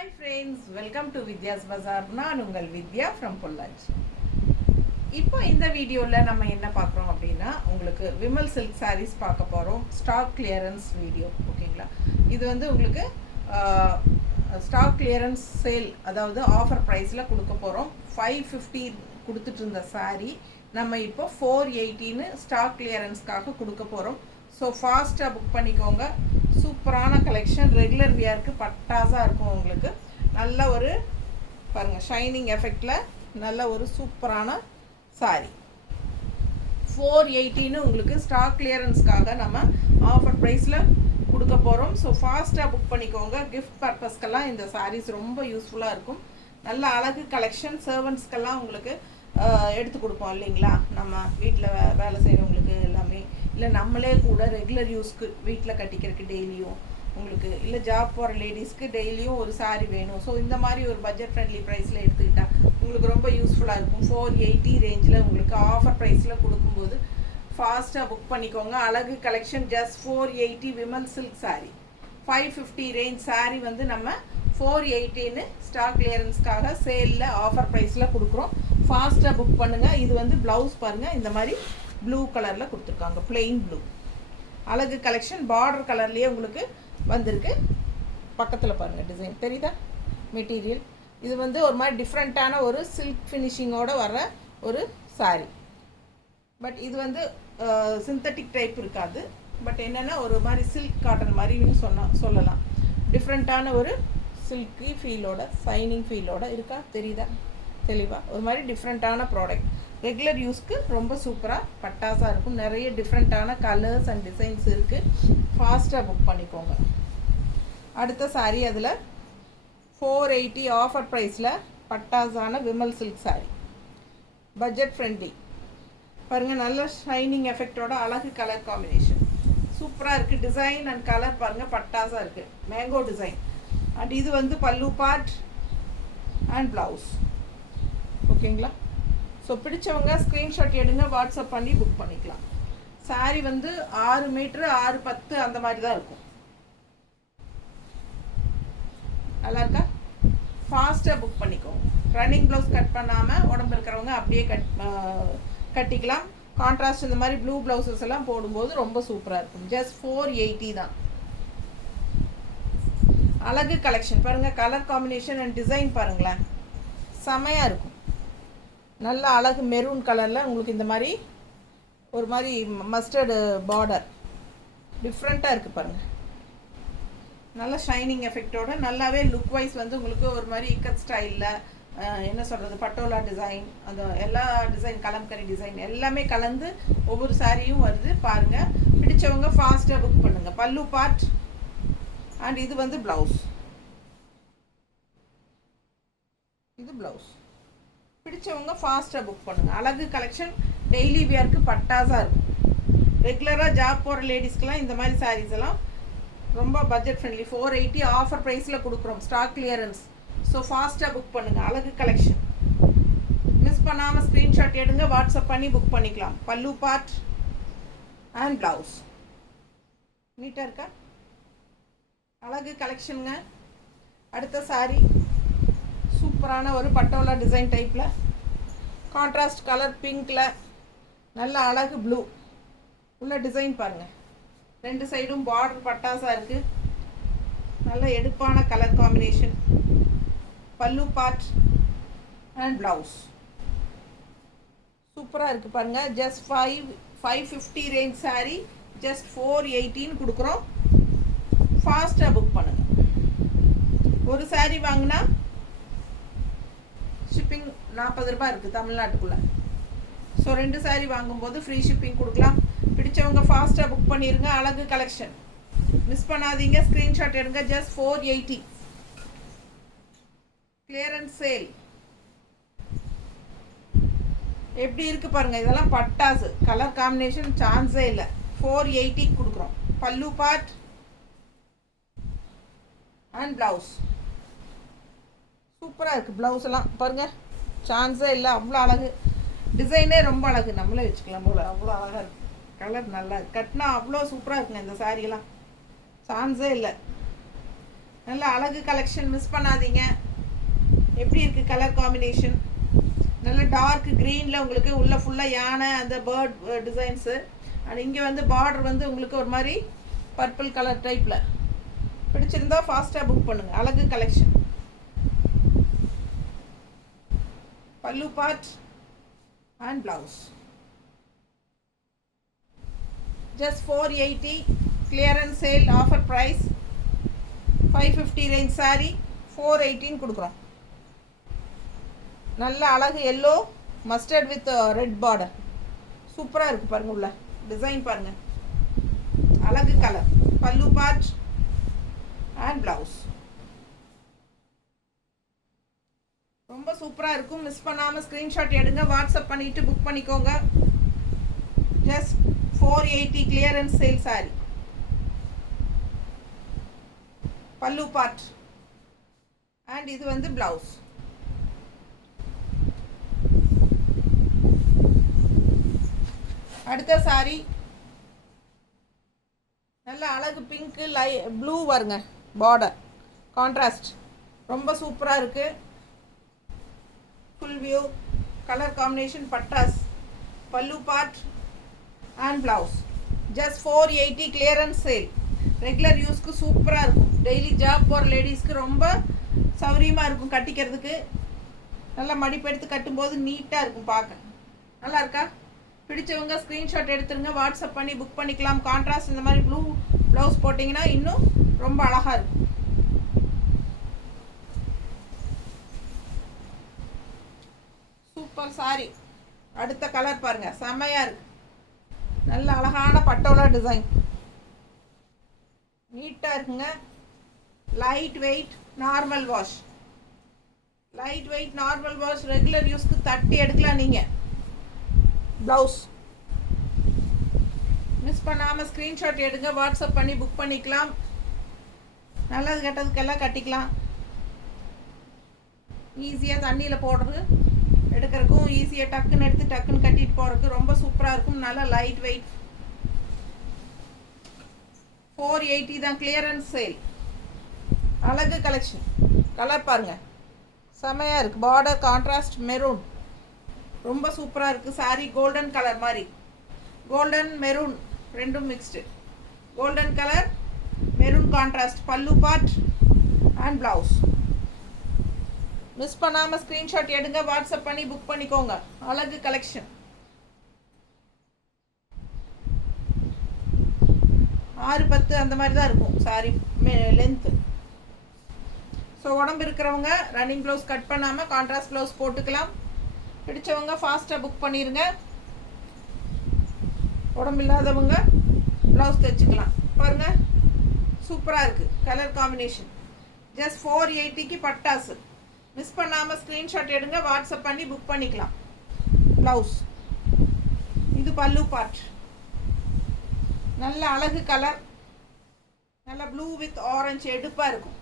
Hi friends, welcome to Vidya's Bazaar. நான் உங்கள் வித்யா from Pollachi. இப்போ இந்த வீடியோவில் நம்ம என்ன பார்க்குறோம் அப்படின்னா உங்களுக்கு விமல் சில்க் sarees பார்க்க போகிறோம். ஸ்டாக் கிளியரன்ஸ் வீடியோ, ஓகேங்களா? இது வந்து உங்களுக்கு ஸ்டாக் கிளியரன்ஸ் சேல், அதாவது ஆஃபர் ப்ரைஸில் கொடுக்க போகிறோம். 550 கொடுத்துட்டு இருந்த saree நம்ம இப்போ 480ன்னு ஸ்டாக் கிளியரன்ஸ்க்காக கொடுக்க போகிறோம். ஸோ ஃபாஸ்ட்டாக புக் பண்ணிக்கோங்க. சூப்பரான கலெக்ஷன், ரெகுலர் வியருக்கு பட்டாஸாக இருக்கும். உங்களுக்கு நல்ல ஒரு பாருங்கள் ஷைனிங் எஃபெக்டில் நல்ல ஒரு சூப்பரான சாரி 480ன்னு உங்களுக்கு ஸ்டாக் கிளியரன்ஸ்க்காக நம்ம ஆஃபர் ப்ரைஸில் கொடுக்க போகிறோம். ஸோ ஃபாஸ்ட்டாக புக் பண்ணிக்கோங்க. கிஃப்ட் பர்பஸ்க்கெல்லாம் இந்த சாரீஸ் ரொம்ப யூஸ்ஃபுல்லாக இருக்கும். நல்ல அழகு கலெக்ஷன், சர்வன்ட்ஸ்க்கெல்லாம் உங்களுக்கு எடுத்து கொடுப்போம் இல்லைங்களா? நம்ம வீட்டில் வேலை செய்கிறவங்களுக்கு எல்லாமே, இல்லை நம்மளே கூட ரெகுலர் யூஸ்க்கு வீட்டில் கட்டிக்கிறதுக்கு டெய்லியும் உங்களுக்கு, இல்லை ஜாப் போகிற லேடிஸ்க்கு டெய்லியும் ஒரு சாரீ வேணும். ஸோ இந்த மாதிரி ஒரு பட்ஜெட் ஃப்ரெண்ட்லி ப்ரைஸில் எடுத்துக்கிட்டால் உங்களுக்கு ரொம்ப யூஸ்ஃபுல்லாக இருக்கும். 480 ரேஞ்சில் உங்களுக்கு ஆஃபர் ப்ரைஸில் கொடுக்கும்போது ஃபாஸ்ட்டாக புக் பண்ணிக்கோங்க. அழகு collection just 480 Vimal silk sari. 550 range sari வந்து நம்ம 480ன்னு ஸ்டாக் கிளியரன்ஸ்க்காக சேலில் ஆஃபர் ப்ரைஸில் கொடுக்குறோம். ஃபாஸ்ட்டாக புக் பண்ணுங்கள். இது வந்து ப்ளவுஸ் பாருங்கள், இந்த மாதிரி ப்ளூ கலரில் கொடுத்துருக்காங்க, பிளெயின் ப்ளூ. அழகு கலெக்ஷன், பார்டர் கலர்லேயே உங்களுக்கு வந்திருக்கு. பக்கத்தில் பாருங்கள் டிசைன் தெரியுதா? மெட்டீரியல் இது வந்து ஒரு மாதிரி டிஃப்ரெண்ட்டான ஒரு சில்க் ஃபினிஷிங்கோடு வர ஒரு சாரீ. பட் இது வந்து சிந்தட்டிக் டைப் இருக்காது. பட் என்னென்னா ஒரு மாதிரி சில்க் காட்டன் மாதிரின்னு சொல்லலாம். டிஃப்ரெண்ட்டான ஒரு சில்கி ஃபீலோட, சைனிங் ஃபீலோட இருக்கா, தெரியுதா தெளிவாக? ஒரு மாதிரி டிஃப்ரெண்ட்டான ப்ராடக்ட், ரெகுலர் யூஸ்க்கு ரொம்ப சூப்பராக பட்டாஸாக இருக்கும். நிறைய டிஃப்ரெண்ட்டான கலர்ஸ் அண்ட் டிசைன்ஸ் இருக்குது. ஃபாஸ்ட்டாக புக் பண்ணிக்கோங்க. அடுத்த சாரீ அதில் 480 ஆஃபர் ப்ரைஸில் பட்டாஸான Vimal silk sari, budget friendly. பாருங்கள், நல்ல ஷைனிங் எஃபெக்டோட அழகு கலர் காம்பினேஷன் சூப்பராக இருக்குது. டிசைன் அண்ட் கலர் பாருங்கள் பட்டாஸாக இருக்குது, மேங்கோ டிசைன். அண்ட் இது வந்து பல்லு பார்ட் அண்ட் ப்ளவுஸ், ஓகேங்களா? ஸோ பிடிச்சவங்க ஸ்க்ரீன்ஷாட் எடுங்க, வாட்ஸ்அப் பண்ணி புக் பண்ணிக்கலாம். சாரீ வந்து 6 மீட்ரு 610 அந்த மாதிரி தான் இருக்கும். நல்லா இருக்கா? ஃபாஸ்ட்டாக புக் பண்ணிக்கோங்க. ரன்னிங் ப்ளவுஸ் கட் பண்ணாமல் உடம்பு இருக்கிறவங்க அப்படியே கட்டிக்கலாம். கான்ட்ராஸ்ட் இந்த மாதிரி ப்ளூ ப்ளவுசஸ் எல்லாம் போடும்போது ரொம்ப சூப்பராக இருக்கும். ஜஸ்ட் 480 தான். அழகு கலெக்ஷன் பாருங்கள், கலர் காம்பினேஷன் அண்ட் டிசைன் பாருங்களேன், செமையாக இருக்கும். நல்ல அழகு மெரூன் கலரில் உங்களுக்கு இந்த மாதிரி ஒரு மாதிரி மஸ்டர்டு பார்டர் டிஃப்ரெண்ட்டாக இருக்குது பாருங்கள். நல்ல ஷைனிங் எஃபெக்டோட நல்லாவே லுக் வைஸ் வந்து உங்களுக்கு ஒரு மாதிரி இக்கட் ஸ்டைலில் என்ன சொல்கிறது, பட்டோலா டிசைன், அந்த எல்லா டிசைன், கலம்கரி டிசைன் எல்லாமே கலந்து ஒவ்வொரு சாரியும் வருது பாருங்கள். பிடிச்சவங்க ஃபாஸ்ட்டாக புக் பண்ணுங்கள். பல்லு பார்ட் அண்ட் இது வந்து ப்ளவுஸ், இது ப்ளவுஸ். பிடிச்சவங்க ஃபாஸ்ட்டாக புக் பண்ணுங்கள். அழகு கலெக்ஷன், டெய்லி வியருக்கு பட்டாஸாக இருக்கும். ரெகுலராக ஜாப் போகிற லேடிஸ்க்கெலாம் இந்த மாதிரி சாரீஸ் எல்லாம் ரொம்ப பட்ஜெட் ஃப்ரெண்ட்லி. 480 ஆஃபர் ப்ரைஸில் கொடுக்குறோம், ஸ்டாக் கிளியரன்ஸ். ஸோ ஃபாஸ்ட்டாக புக் பண்ணுங்கள். அழகு கலெக்ஷன் மிஸ் பண்ணாமல் ஸ்க்ரீன்ஷாட் எடுங்க, வாட்ஸ்அப் பண்ணி புக் பண்ணிக்கலாம். பல்லு பார்ட் அண்ட் ப்ளவுஸ் நீட்டாக இருக்கா? அழகு கலெக்ஷனுங்க. அடுத்த சாரீ சூப்பரான ஒரு பட்டோலா டிசைன் டைப்பில், கான்ட்ராஸ்ட் கலர் பிங்க்கில், நல்ல அழகு ப்ளூ உள்ள டிசைன் பாருங்கள். 2 சைடும் பார்டர் பட்டாஸாக இருக்குது. நல்ல எடுப்பான கலர் காம்பினேஷன். பல்லு பார்ட் அண்ட் ப்ளவுஸ் சூப்பராக இருக்குது பாருங்கள். ஜஸ்ட் 550 ரேஞ்ச் சாரீ ஜஸ்ட் 480ன்னு கொடுக்குறோம். ஃபாஸ்ட்டாக புக் பண்ணுங்கள். ஒரு சாரீ வாங்கினா ஷிப்பிங் 40 ரூபாய் இருக்குது தமிழ்நாட்டுக்குள்ளே. ஸோ 2 சாரீ வாங்கும்போது ஃப்ரீ ஷிப்பிங் கொடுக்கலாம். பிடிச்சவங்க ஃபாஸ்ட்டாக புக் பண்ணிடுங்க. அழகு கலெக்ஷன் மிஸ் பண்ணாதீங்க, ஸ்க்ரீன்ஷாட் எடுங்க. Just 480 clearance sale. எப்படி இருக்குது பாருங்கள், இதெல்லாம் பட்டாசு. கலர் காம்பினேஷன் சான்ஸே இல்லை. 480 கொடுக்குறோம். பல்லு பார்ட் அண்ட் ப்ளவுஸ் சூப்பராக இருக்குது. ப்ளவுஸ் எல்லாம் பாருங்கள், சான்ஸே இல்லை, அவ்வளோ அழகு. டிசைனே ரொம்ப அழகு, நம்மளே வச்சுக்கலாம் போல், அவ்வளோ அழகாக இருக்குது. கலர் நல்லா கட்டினா அவ்வளோ சூப்பராக இருக்குங்க இந்த சாரியெல்லாம், சான்ஸே இல்லை. நல்ல அழகு கலெக்ஷன், மிஸ் பண்ணாதீங்க. எப்படி இருக்குது கலர் காம்பினேஷன்? நல்ல டார்க் க்ரீனில் உங்களுக்கு உள்ள ஃபுல்லாக யானை அந்த பேர்ட் டிசைன்ஸு. அண்ட் இங்கே வந்து பார்டர் வந்து உங்களுக்கு ஒரு மாதிரி பர்பிள் கலர் டைப்பில். பிடிச்சிருந்தா ஃபாஸ்ட்டாக புக் பண்ணுங்கள். அழகு கலெக்ஷன். பல்லு part and blouse. Just 480 clearance sale offer price. 550 range sari 418 கொடுக்குறோம். நல்ல அழகு yellow mustard with red border. சூப்பராக இருக்குது பாருங்கள், உள்ள டிசைன் பாருங்கள், அழகு கலர். பல்லு பார்ட் அண்ட் ப்ளவுஸ் ரொம்ப சூப்பராக இருக்கும். மிஸ் பண்ணாமல் ஸ்க்ரீன்ஷாட் எடுங்க, வாட்ஸ்அப் பண்ணிவிட்டு புக் பண்ணிக்கோங்க. Just 480 clearance sale sari. பல்லு பார்ட் அண்ட் இது வந்து ப்ளவுஸ். அடுத்த சாரி நல்ல அழகு பிங்க்கு ப்ளூ வருங்க பார்டர் கான்ட்ராஸ்ட். ரொம்ப சூப்பராக இருக்குது. ஃபுல் வியூ கலர் காம்பினேஷன் பட்டாஸ். பல்லு part and blouse. Just 480 clearance sale. Regular யூஸ்க்கு சூப்பராக இருக்கும். டெய்லி ஜாப் போகிற லேடிஸ்க்கு ரொம்ப சௌரியமாக இருக்கும் கட்டிக்கிறதுக்கு. நல்லா மடிப்பெடுத்து கட்டும்போது நீட்டாக இருக்கும் பார்க்க. நல்லா இருக்கா? பிடிச்சவங்க ஸ்க்ரீன்ஷாட் எடுத்துருங்க, வாட்ஸ்அப் பண்ணி புக் பண்ணிக்கலாம். கான்ட்ராஸ்ட் இந்த மாதிரி ப்ளூ ப்ளவுஸ் போட்டிங்கன்னா இன்னும் ரொம்ப அழகாக இருக்கும். Super sorry. அடுத்த கலர் பாருங்கள், செம்மையாக இருக்குது. நல்ல அழகான பட்டோலா டிசைன், நீட்டாக இருக்குங்க. Light weight normal wash. Light weight normal wash. Regular யூஸ்க்கு தட்டி எடுக்கலாம் நீங்கள். ப்ளவுஸ் மிஸ் பண்ணாமல் ஸ்க்ரீன்ஷாட் எடுங்க, வாட்ஸ்அப் பண்ணி புக் பண்ணிக்கலாம். நல்லது கெட்டதுக்கெல்லாம் கட்டிக்கலாம். ஈஸியாக தண்ணியில் போடுறது எடுக்கிறதுக்கும் ஈஸியாக டக்குன்னு எடுத்து டக்குன்னு கட்டிட்டு போகிறதுக்கு ரொம்ப சூப்பராக இருக்கும். நல்லா லைட் வெயிட். 480 தான் கிளியரன்ஸ் சேல். அழகு கலெக்ஷன். கலர் பாருங்கள், செமையாக இருக்குது. பார்டர் கான்ட்ராஸ்ட் மெரூன் ரொம்ப சூப்பராக இருக்குது. சாரி கோல்டன் கலர் மாதிரி, கோல்டன் மெரூன் ரெண்டும் mixed. Golden colour maroon contrast. பல்லு பார்ட் அண்ட் ப்ளவுஸ். மிஸ் பண்ணாமல் ஸ்க்ரீன்ஷாட் எடுங்க, வாட்ஸ்அப் பண்ணி புக் பண்ணிக்கோங்க. அழகு கலெக்ஷன். 6-10 அந்த மாதிரி தான் இருக்கும் சாரி லென்த்து. ஸோ உடம்பு இருக்கிறவங்க ரன்னிங் ப்ளவுஸ் கட் பண்ணாமல் கான்ட்ராஸ்ட் ப்ளவுஸ் போட்டுக்கலாம். பிடிச்சவங்க ஃபாஸ்ட்டாக புக் பண்ணிடுங்க. உடம்பு இல்லாதவங்க ப்ளவுஸ் தைச்சிக்கலாம். பாருங்கள் சூப்பராக இருக்குது கலர் காம்பினேஷன். ஜஸ்ட் 480க்கு பட்டாசு. மிஸ் பண்ணாமல் ஸ்க்ரீன்ஷாட் எடுங்க, வாட்ஸ்அப் பண்ணி புக் பண்ணிக்கலாம். ப்ளவுஸ் இது பல்லு பார்ட். நல்ல அழகு கலர், நல்ல ப்ளூ வித் ஆரஞ்சு எடுப்பாக இருக்கும்.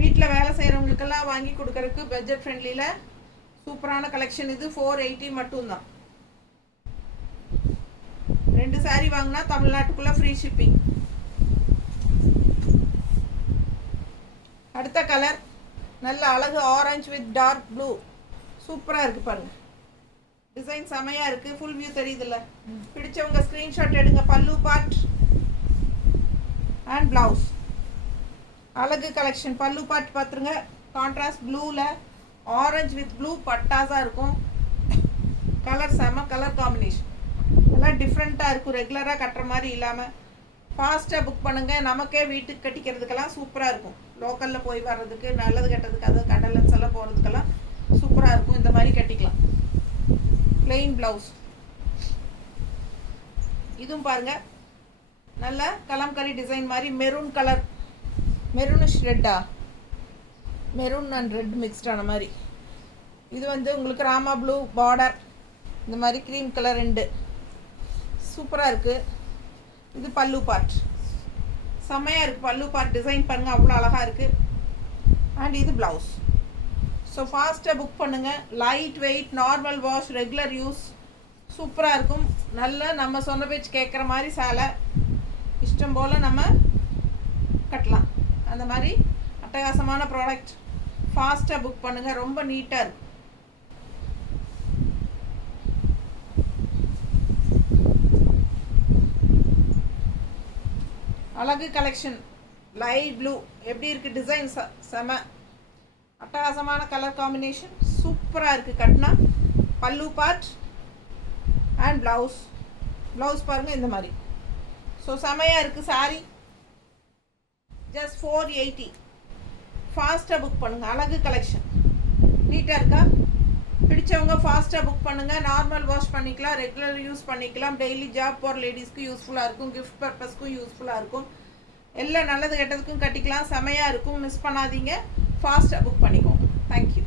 வீட்டில் வேலை செய்கிறவங்களுக்கெல்லாம் வாங்கி கொடுக்கறதுக்கு பட்ஜெட் ஃப்ரெண்ட்லியில் சூப்பரான கலெக்ஷன் இது. 480 மட்டும்தான். 2 சாரீ வாங்கினா தமிழ்நாட்டுக்குள்ளே ஃப்ரீ ஷிப்பிங். அடுத்த கலர் நல்ல அழகு ஆரஞ்சு வித் டார்க் ப்ளூ. சூப்பராக இருக்குது பாருங்கள், டிசைன் செமையாக இருக்குது. ஃபுல் வியூ தெரியுதுல்ல? பிடிச்சவங்க ஸ்க்ரீன்ஷாட் எடுங்க. பல்லு பார்ட் அண்ட் ப்ளவுஸ். அழகு கலெக்ஷன். பல்லு பார்ட் பார்த்துருங்க, கான்ட்ராஸ்ட் ப்ளூவில் ஆரஞ்சு வித் ப்ளூ பட்டாஸாக இருக்கும். கலர் செம கலர் காம்பினேஷன். எல்லாம் டிஃப்ரெண்ட்டாக இருக்கும், ரெகுலராக கட்டுற மாதிரி இல்லாமல். ஃபாஸ்ட்டாக புக் பண்ணுங்கள். நமக்கே வீட்டுக்கு கட்டிக்கிறதுக்கெல்லாம் சூப்பராக இருக்கும். லோக்கலில் போய் வர்றதுக்கு, நல்லது கெட்டதுக்கு, அது கடலன்ஸ் எல்லாம் போகிறதுக்கெல்லாம் சூப்பராக இருக்கும். இந்த மாதிரி கட்டிக்கலாம். Plain blouse. இதுவும் பாருங்கள், நல்ல கலம்கரி டிசைன் மாதிரி மெரூன் கலர். மெரூனிஷ் ரெட்டா, மெரூன் அண்ட் ரெட் மிக்ஸ்டான மாதிரி. இது வந்து உங்களுக்கு ராமா ப்ளூ பார்டர், இந்த மாதிரி க்ரீம் கலர் 2. சூப்பராக இருக்குது. இது பல்லு பார்ட். செம்மையாக இருக்குது பல்லு பார்ட். டிசைன் பாருங்கள், அவ்வளோ அழகாக இருக்குது. அண்ட் இது ப்ளவுஸ். ஸோ ஃபாஸ்ட்டாக புக் பண்ணுங்கள். Light weight normal wash regular use சூப்பராக இருக்கும். நல்ல நம்ம சொன்ன பேச்சு கேட்குற மாதிரி சேலை இஷ்டம் போல் நம்ம கட்டலாம். அந்த மாதிரி அட்டகாசமான ப்ராடக்ட். ஃபாஸ்ட்டாக புக் பண்ணுங்கள், ரொம்ப நீட்டாக இருக்கும். அழகு கலெக்ஷன் லைட் ப்ளூ எப்படி இருக்குது டிசைன், செம அட்டகாசமான கலர் காம்பினேஷன், சூப்பராக இருக்குது. கட்டினா பல்லு பார்ட் அண்ட் ப்ளவுஸ் பாருங்கள் இந்த மாதிரி. ஸோ செமையாக இருக்குது சாரீ. ஜஸ்ட் 480. ஃபாஸ்ட்டாக புக் பண்ணுங்கள். அழகு கலெக்ஷன் நீட்டாக இருக்கா? பிடிச்சவங்க ஃபாஸ்ட்டாக புக் பண்ணுங்கள். நார்மல் வாஷ் பண்ணிக்கலாம், ரெகுலர் யூஸ் பண்ணிக்கலாம், டெய்லி ஜாப் போகிற லேடிஸ்க்கு யூஸ்ஃபுல்லாக இருக்கும், கிஃப்ட் பர்பஸ்க்கும் யூஸ்ஃபுல்லாக இருக்கும், எல்லாம் நல்லது கெட்டதுக்கும் கட்டிக்கலாம். செமையாக இருக்கும். மிஸ் பண்ணாதீங்க, ஃபாஸ்ட்டாக புக் பண்ணிக்கோங்க. தேங்க்யூ.